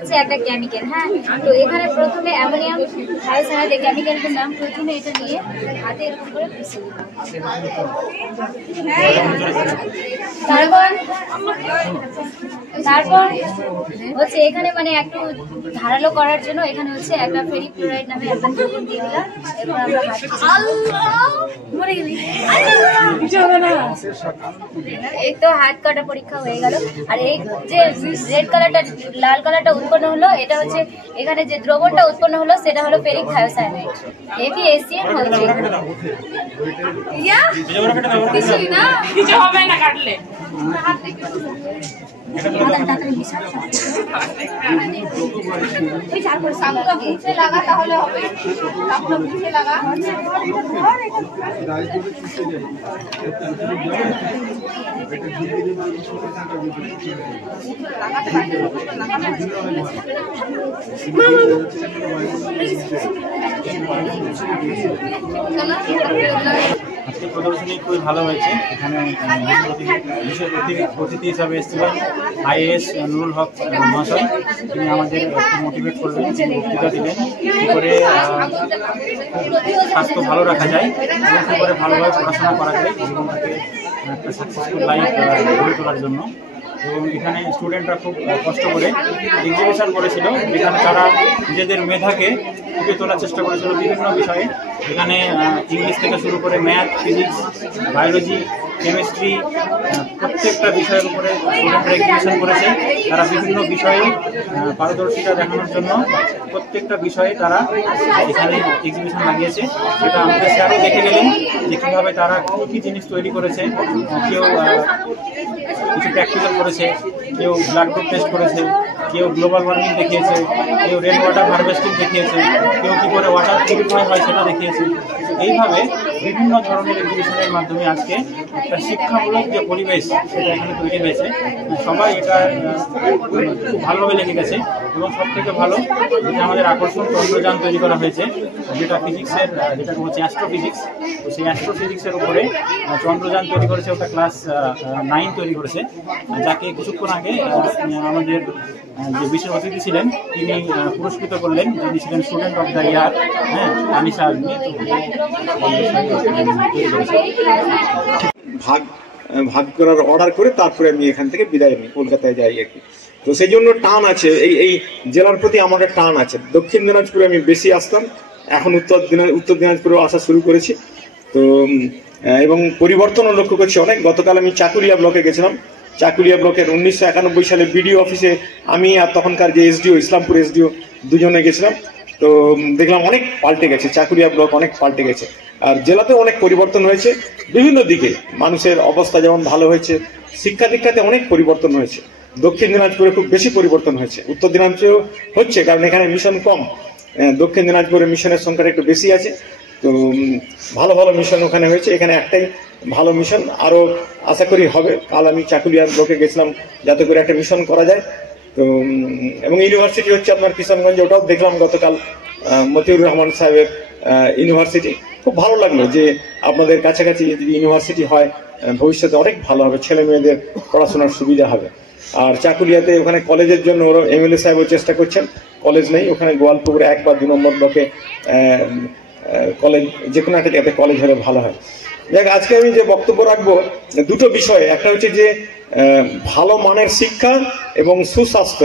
হচ্ছে একটা কেমিক্যাল। হ্যাঁ, তো এখানে প্রথমে অ্যামোনিয়াম থায়োসায়ানাইড কেমিক্যালটার নাম প্রথমে এটা নিয়ে হাতে এরকম করে পুষে দিই। তারপর হচ্ছে এখানে মানে একটু ধারালো করার জন্য এখানে হচ্ছে একটা ফেরিক ক্লোরাইড নামে একটা দ্রবণ দিয়ে দিলাম। এরপর আমরা এই তো হাত কাটা পরীক্ষা হয়ে গেল। আর এই যে রেড কালারটা লাল কালারটা উৎপন্ন হলো, এটা হচ্ছে এখানে যে দ্রবণটা উৎপন্ন হলো সেটা হলো ফেরিক থায়োসায়ানাইড, FeSCN হচ্ছে। কিছু হবে না কাটলে। লাগা তাহলে হবে, লাগা আজকে প্রদর্শনী খুবই ভালো হয়েছে। এখানে বিশেষ অতিথি হিসাবে এসেছিলেন IAS নুরুল হক মহাশয়। তিনি আমাদের একটু মোটিভেট করলেন, বক্তৃতা দিলেন কী করে স্বাস্থ্য ভালো রাখা যায় এবং কী করে ভালোভাবে পড়াশোনা করা যায় জীবনটাকে একটা সাকসেসফুল লাইফ গড়ে তোলার জন্য। এবং এখানে স্টুডেন্টরা খুব কষ্ট করে এক্সিবিশন করেছিল, যেখানে তারা নিজেদের মেধাকে ফুটিয়ে তোলার চেষ্টা করেছিল বিভিন্ন বিষয়ে। এখানে ইংলিশ থেকে শুরু করে ম্যাথ, ফিজিক্স, বায়োলজি, কেমিস্ট্রি প্রত্যেকটা বিষয়ের উপরে স্টুডেন্টরা এক্সিবিশন করেছে। তারা বিভিন্ন বিষয়ে পারদর্শিতা দেখানোর জন্য প্রত্যেকটা বিষয়ে তারা এখানে এক্সিবিশন লাগিয়েছে। সেটা আমাদের স্যারও দেখে গেলেন যে কীভাবে তারা কী জিনিস তৈরি করেছে। কেউ কিছু প্র্যাকটিক্যাল করেছে, কেউ ব্লাড গ্রুপ টেস্ট করেছে, কেউ গ্লোবাল ওয়ার্মিং দেখিয়েছে, কেউ রেন ওয়াটার হারভেস্টিং দেখিয়েছে, কেউ কী করে ওয়াটার পিউরিফাই হয় সেটা দেখিয়েছে। এইভাবে বিভিন্ন ধরনের এক্সিবিশনের মাধ্যমে আজকে একটা শিক্ষামূলক যে পরিবেশ সেটা এখানে তৈরি হয়েছে। সবাই এটা খুব ভালোভাবে লেগে গেছে। এবং সবথেকে ভালো যেটা আমাদের আকর্ষণ চন্দ্রযান তৈরি করা হয়েছে, যেটা ফিজিক্সের, যেটাকে হচ্ছে অ্যাস্ট্রোফিজিক্স। তো সেই অ্যাস্ট্রোফিজিক্সের উপরে চন্দ্রযান তৈরি করেছে, ওটা ক্লাস 9 তৈরি করেছে, যাকে কিছুক্ষণ আগে আমাদের যে বিশেষ অতিথি ছিলেন তিনি পুরস্কৃত করলেন, যিনি ছিলেন স্টুডেন্ট অফ দ্য ইয়ার। হ্যাঁ, আনিশা আজমি। ভাগ করার অর্ডার করে তারপরে আমি এখান থেকে বিদায় নিই, কলকাতায় যাই আর কি। তো সেই জন্য টান আছে, এই জেলার প্রতি আমার টান আছে। দক্ষিণ দিনাজপুরে আমি বেশি আসতাম, এখন উত্তর দিনাজপুরেও আসা শুরু করেছি। তো এবং পরিবর্তনও লক্ষ্য করছি অনেক। গতকাল আমি চাকুলিয়া ব্লকে গেছিলাম। চাকুলিয়া ব্লকের 1991 সালে বিডিও অফিসে আমি আর তখনকার যে এসডিও, ইসলামপুর এসডিও, দুজনে গেছিলাম। তো দেখলাম অনেক পাল্টে গেছে, চাকুলিয়া ব্লক অনেক পাল্টে গেছে। আর জেলাতে অনেক পরিবর্তন হয়েছে বিভিন্ন দিকে। মানুষের অবস্থা যেমন ভালো হয়েছে, শিক্ষা দীক্ষাতে অনেক পরিবর্তন হয়েছে। দক্ষিণ দিনাজপুরে খুব বেশি পরিবর্তন হয়েছে, উত্তর দিনাজপুরেও হচ্ছে, কারণ এখানে মিশন কম। দক্ষিণ দিনাজপুরে মিশনের সংখ্যাটা একটু বেশি আছে। তো ভালো ভালো মিশন ওখানে হয়েছে, এখানে একটাই ভালো মিশন, আরও আশা করি হবে। কাল আমি চাকুলিয়ার ব্লকে গেছিলাম যাতে করে একটা মিশন করা যায়। তো এবং ইউনিভার্সিটি হচ্ছে আপনার কিশোরগঞ্জে, ওটাও দেখলাম গতকাল, মতিউর রহমান সাহেবের ইউনিভার্সিটি। খুব ভালো লাগলো যে আপনাদের কাছাকাছি যদি ইউনিভার্সিটি হয় ভবিষ্যতে অনেক ভালো হবে, ছেলে মেয়েদের পড়াশোনার সুবিধা হবে। আর চাকুলিয়াতে ওখানে কলেজের জন্য ওরা MLA সাহেবও চেষ্টা করছেন, কলেজ নেই ওখানে। গোয়ালপুকুরে 1 বা 2 নম্বর ব্লকে কলেজ, যে কোনো একটা জায়গাতে কলেজ হলে ভালো হয়। দেখ, আজকে আমি যে বক্তব্য রাখবো দুটো বিষয়, একটা হচ্ছে যে ভালো মানের শিক্ষা এবং সুস্বাস্থ্য।